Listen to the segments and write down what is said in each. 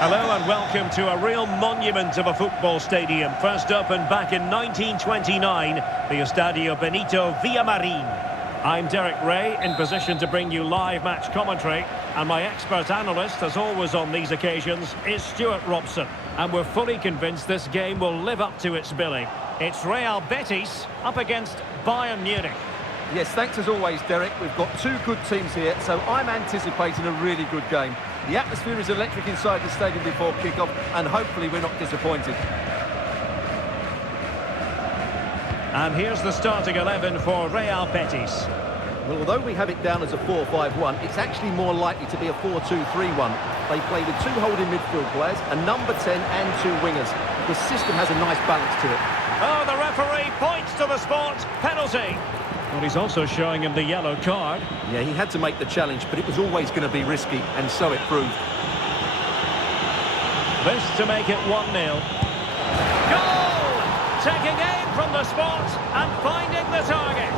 Hello and welcome to a real monument of a football stadium. First opened back in 1929, the Estadio Benito Villamarin. I'm Derek Ray, in position to bring you live match commentary. And my expert analyst, as always on these occasions, is Stuart Robson. And we're fully convinced this game will live up to its billing. It's Real Betis up against Bayern Munich. Yes, thanks as always, Derek. We've got two good teams here, so I'm anticipating a really good game. The atmosphere is electric inside the stadium before kick-off, and hopefully we're not disappointed. And here's the starting 11 for Real Betis. Well, although we have it down as a 4-5-1, it's actually more likely to be a 4-2-3-1. They play with two holding midfield players, a number 10 and two wingers. The system has a nice balance to it. Oh, the referee points to the spot. Penalty. Well, he's also showing him the yellow card. Yeah, he had to make the challenge, but it was always going to be risky, and so it proved. This to make it 1-0. Goal! Taking aim from the spot and finding the target.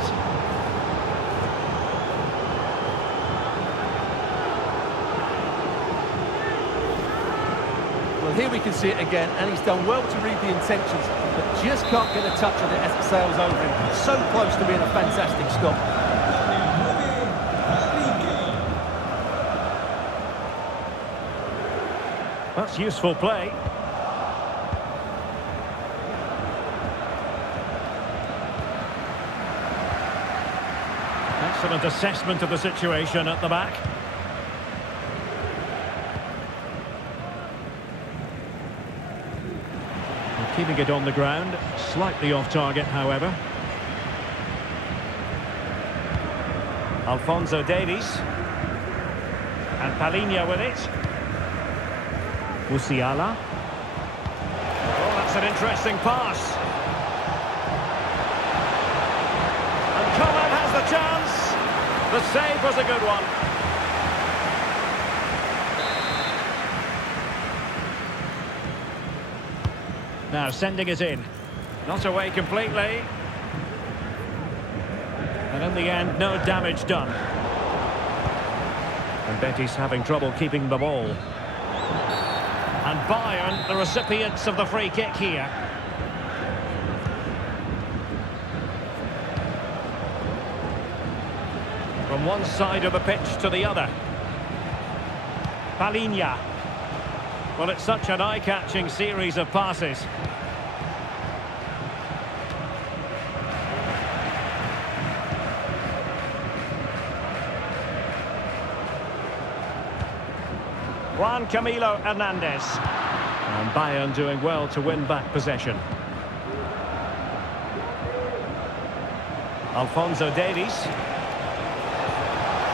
Well, here we can see it again, and he's done well to read the intentions, but just can't get a touch on it as it sails over him. So close to being a fantastic stop. That's useful play. Excellent assessment of the situation at the back. Keeping it on the ground, slightly off target, however. Alphonso Davies. And Palinha with it. Musiala. Oh, that's an interesting pass. And Coman has the chance. The save was a good one. Now sending it in. Not away completely. And in the end, no damage done. And Betis having trouble keeping the ball. And Bayern, the recipients of the free kick here. From one side of the pitch to the other. Palinha. Well, it's such an eye-catching series of passes. Juan Camilo Hernandez. And Bayern doing well to win back possession. Alphonso Davies.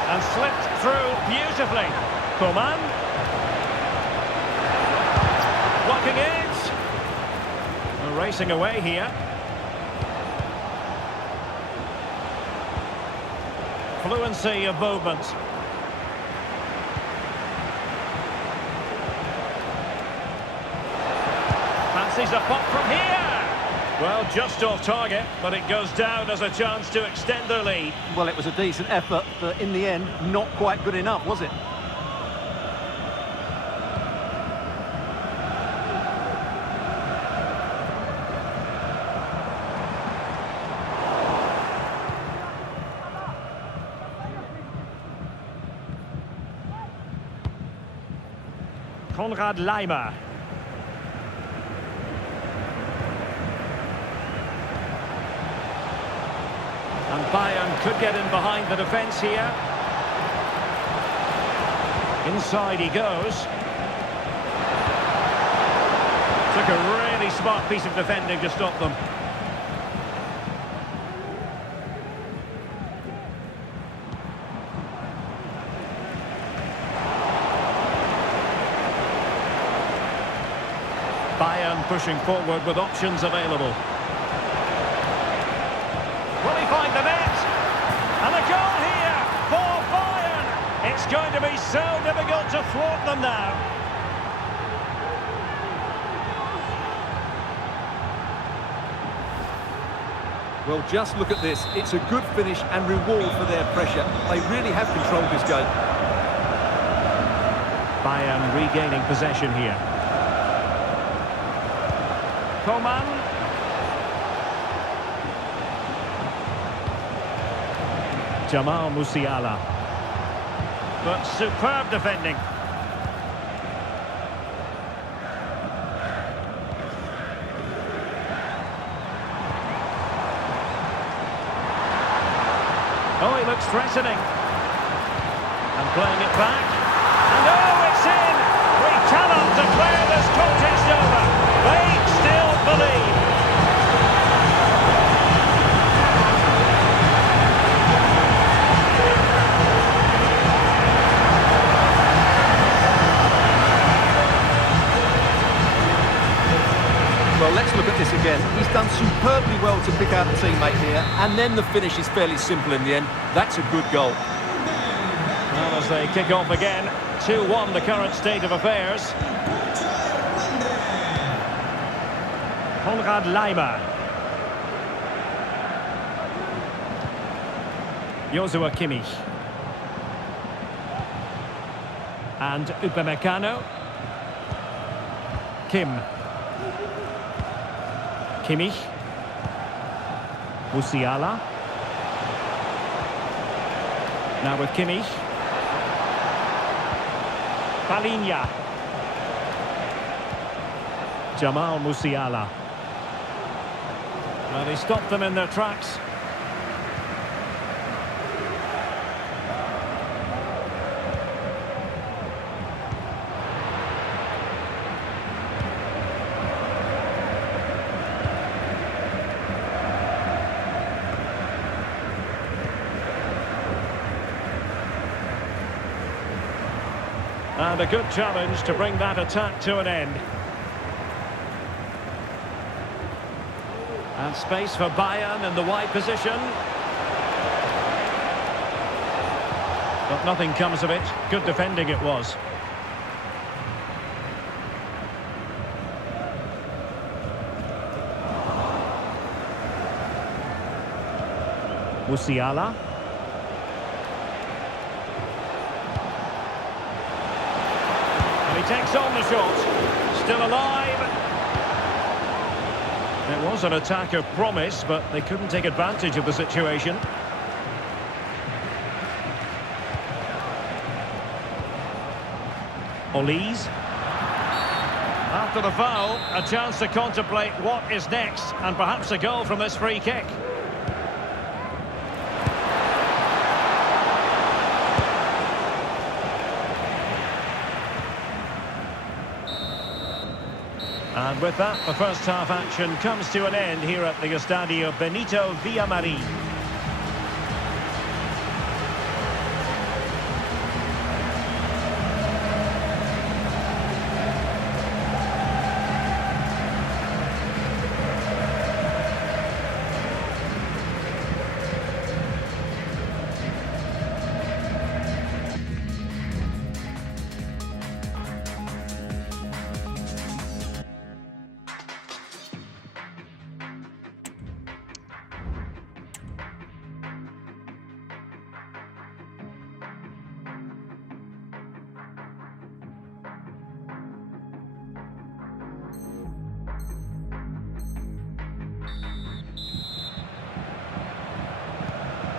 And slipped through beautifully. Coman. Blocking it. We're racing away here. Fluency of movement. Fancies a pop from here. Well, just off target, but it goes down as a chance to extend their lead. Well, it was a decent effort, but in the end, not quite good enough, was it? Konrad Laimer. And Bayern could get in behind the defence here. Inside he goes. Took a really smart piece of defending to stop them. Bayern pushing forward with options available. Will he find the net? And a goal here for Bayern. It's going to be so difficult to thwart them now. Well, just look at this. It's a good finish and reward for their pressure. They really have controlled this game. Bayern regaining possession here. Coman. Jamal Musiala. But superb defending. Oh, he looks threatening. And playing it back. And oh, it's in! We cannot declare this contest over. They still believe. Well, let's look at this again. He's done superbly well to pick out a teammate here, and then the finish is fairly simple in the end. That's a good goal. Well, as they kick off again, 2-1 the current state of affairs. Konrad Laimer. Joshua Kimmich. And Upamecano. Kim. Kimmich. Musiala. Now with Kimmich. Palinha. Jamal Musiala. Well, he stopped them in their tracks. And a good challenge to bring that attack to an end. And space for Bayern in the wide position. But nothing comes of it. Good defending it was. Musiala. He takes on the shot. Still alive. It was an attack of promise, but they couldn't take advantage of the situation. Olise. After the foul, a chance to contemplate what is next, and perhaps a goal from this free kick. And with that, the first half action comes to an end here at the Estadio Benito Villamarín.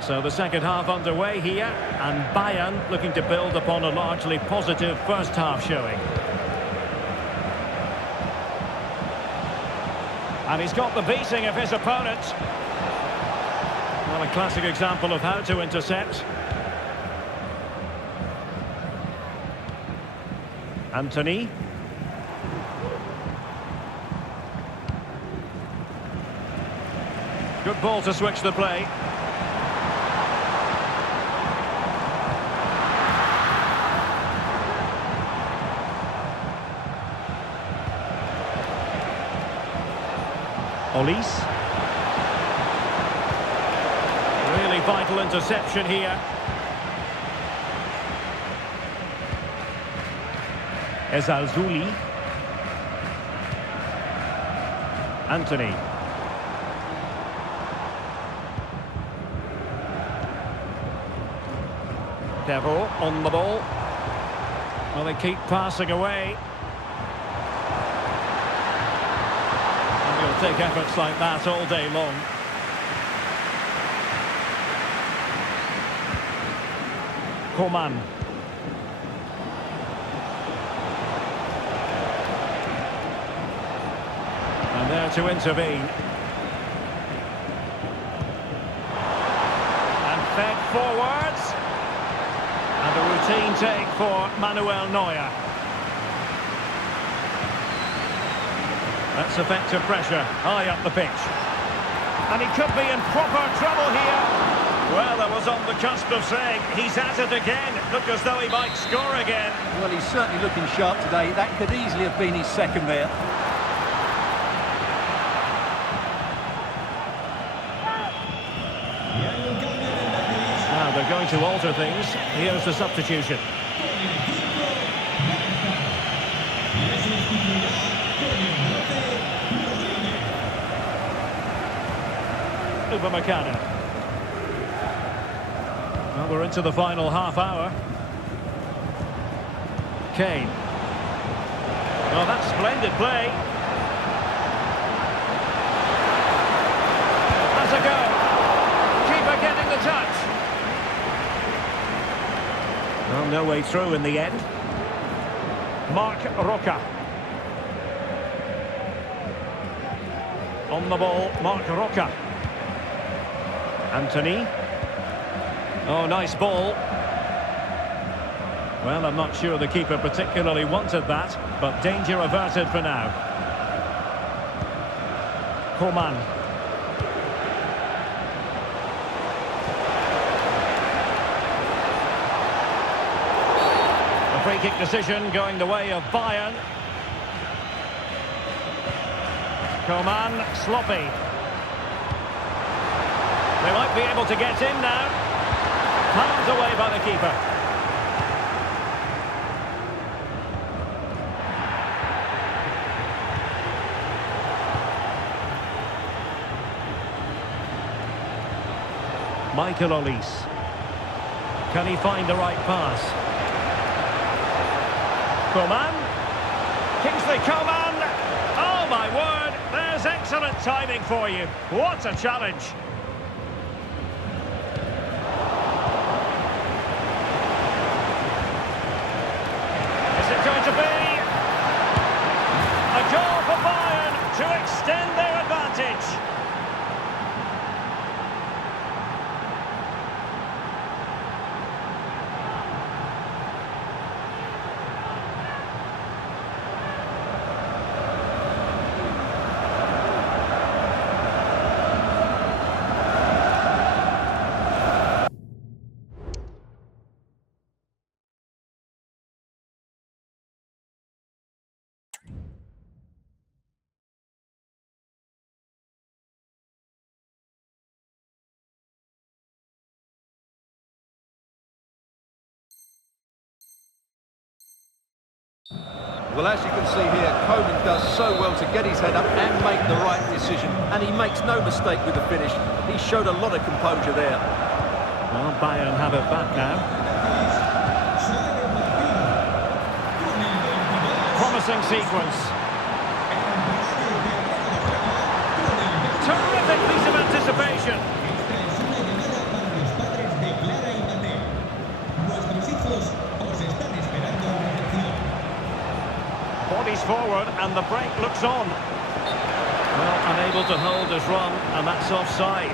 So the second half underway here, and Bayern looking to build upon a largely positive first half showing. And he's got the beating of his opponent. Well, a classic example of how to intercept. Anthony. Good ball to switch the play. Olise. Really vital interception here. Ezalzouli. Anthony. Perrault on the ball. Well, they keep passing away. And you'll take efforts like that all day long. Coman. And there to intervene. And fed forwards. And a routine take for Manuel Neuer. That's effective pressure, high up the pitch. And he could be in proper trouble here. Well, that was on the cusp of saying he's at it again. Look as though he might score again. Well, he's certainly looking sharp today. That could easily have been his second there. Now they're going to alter things. Here's the substitution. Upamecano. Well, we're into the final half hour. Kane. Well, that's splendid play. Has a go. Keeper getting the touch. Well, no way through in the end. Marc Roca. On the ball, Marc Roca. Anthony. Oh, nice ball. Well, I'm not sure the keeper particularly wanted that, but danger averted for now. Coman. A free kick decision going the way of Bayern. Coman, sloppy. They might be able to get in now. Palmed away by the keeper. Michael Olise. Can he find the right pass? Coman. Kingsley Coman. Oh my word, there's excellent timing for you. What a challenge. Going to be a goal for Bayern to extend their advantage. Well, as you can see here, Coman does so well to get his head up and make the right decision. And he makes no mistake with the finish. He showed a lot of composure there. Well, Bayern have it back now. Promising sequence. Terrific piece of anticipation. Bodies forward and the break looks on. Well, unable to hold his run, and that's offside.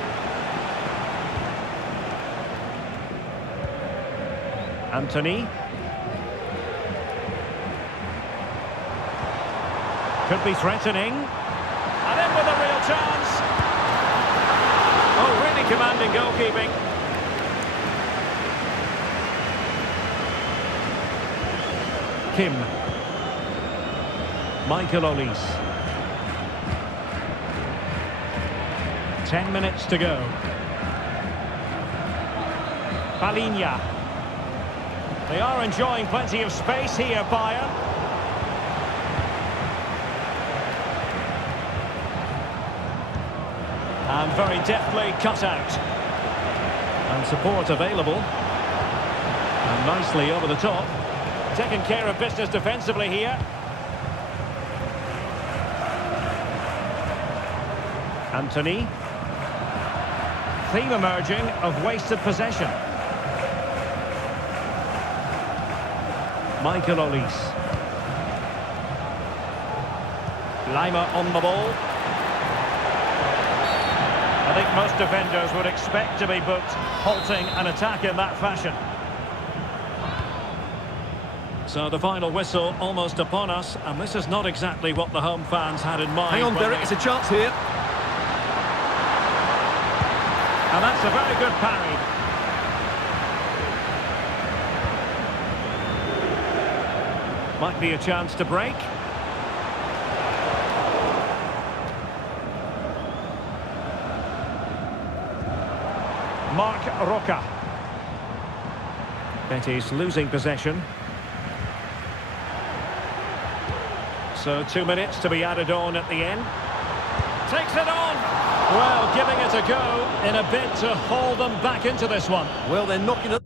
Anthony. Could be threatening. And in with a real chance. Oh, really commanding goalkeeping. Kim. Michael Olise. 10 minutes to go. Palinha. They are enjoying plenty of space here, Bayern. And very deftly cut out. And support available. And nicely over the top. Taking care of business defensively here. Anthony. Theme emerging of wasted possession. Michael Olise. Lima on the ball. I think most defenders would expect to be booked, halting an attack in that fashion. So the final whistle almost upon us, and this is not exactly what the home fans had in mind. Hang on, Derek, it's a chance here. And that's a very good parry. Might be a chance to break. Marc Roca. Betis losing possession. So 2 minutes to be added on at the end. Takes it on. Well, giving it a go in a bid to haul them back into this one. Well, they're knocking it.